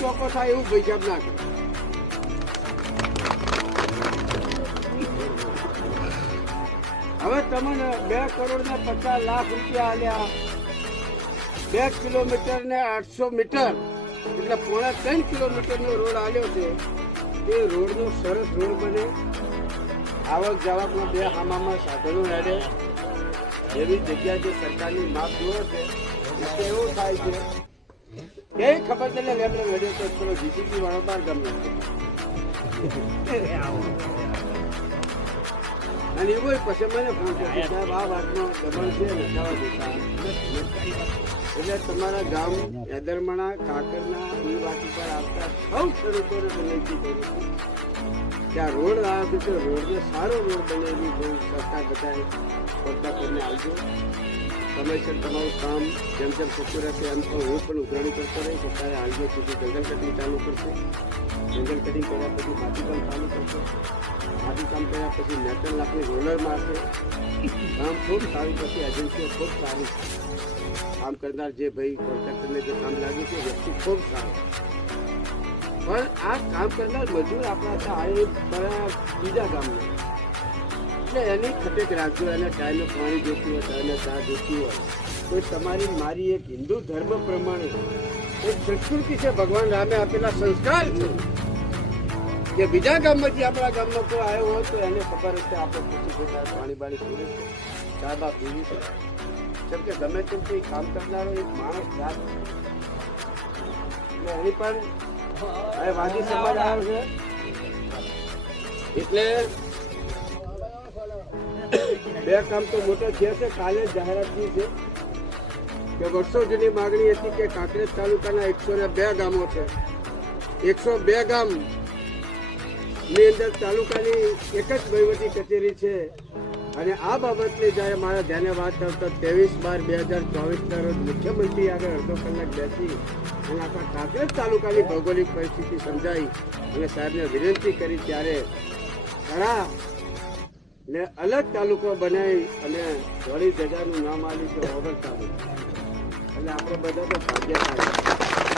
ચોખ્ખો થાય એવું ભાઈ ના કરે. હવે તમને 2 કરોડ ને 50 લાખ રૂપિયા આલ્યા, 2 કિલોમીટર ને 800 મીટર એટલે 3.5 કિલોમીટરનો રોડ આલ્યો છે. એ રોડનો સરસ રોડ બને, આવક જાવકમાં 2 હામામાં સાધનો હેડે એવી જગ્યા જે સરકારની માપ જોવે છે. એવું થાય છે એ ખબર છે. લેબડે વેડ્યો તો પેલો જીસીબી વાળો 12 ગામનો અને એવું પછી મને ફોન કર્યો, સાહેબ આ વાતનો દબાણ છે નચાવા દેતા. એટલે તમારા ગામ એદરમણા કાકરના એ વાત ઉપર આવતા સૌ ખેડૂતોને વિનંતી કરું છું કે આ રોડ આવ્યો છે, રોડને સારો રોડ બને એવી બહુ સરકાર બધાએ સ્પર્ધા કરીને આવજો. સમયસર તમારું કામ જેમ જેમ થતું રહેશે એમ પણ હું પણ ઉઘરાણી કરતો રહીશ. અત્યારે હાલમાં સુધી જંગલ કટિંગ ચાલુ કરશે, જંગલ કટિંગ કર્યા પછી માટીકામ ચાલુ કરશે, માટીકામ કર્યા પછી નેચરલ નાખી રોલર મારશે. કામ ખૂબ સારું કરશે, એજન્સીઓ ખૂબ સારી કામ કરનાર જે ભાઈ કોન્ટ્રાક્ટરને જે કામ લાગ્યું છે વ્યક્તિ ખૂબ સારો. પણ આ કામ કરનાર મજૂર આપણા થાય બીજા ગામના, એટલે એની ખટેક રાખજો. એને ટાઈમે પાણી જોઈતું હોય, ટાઈમે ચા જોઈતી હોય તો તમારી મારી એક હિન્દુ ધર્મ પ્રમાણે એક સંસ્કૃતિ છે, ભગવાન રામે આપેલા સંસ્કાર છે કે બીજા ગામમાંથી આપણા ગામમાં કોઈ આવ્યો હોય તો એને ખબર હશે આપણે પૂછી જતા પાણી બાણી પીવું છે, ચા બા પીવી છે. જેમ કે ગમે તેમ કોઈ કામ કરનારો એક માણસ જાત એટલે એની પણ હવે વાદી સમાજ આવ્યો છે. એટલે 2 કામ તો મોટા થયા છે. કાલે જાહેરાત થઈ છે કે વર્ષો જૂની માગણી હતી કે કાંકરેજ તાલુકાના 102 ગામો છે. 102 ગામ ની અંદર તાલુકાની એક જ વહીવટી કચેરી છે. અને આ બાબતની જ્યારે મારા ધ્યાને વાત આવતા 23/12/2024 રોજ મુખ્યમંત્રી આગળ અડધો કલાક બેસી અને આપણા કાંકરેજ તાલુકાની ભૌગોલિક પરિસ્થિતિ સમજાઈ અને સાહેબને વિનંતી કરી ત્યારે ઘણા ને અલગ તાલુકો બનાવી અને ધોળી ધજાનું નામ આવ્યું છે ઓગળ તાલુકો. એટલે આપણે બધા તો ભાગ્યશાળી.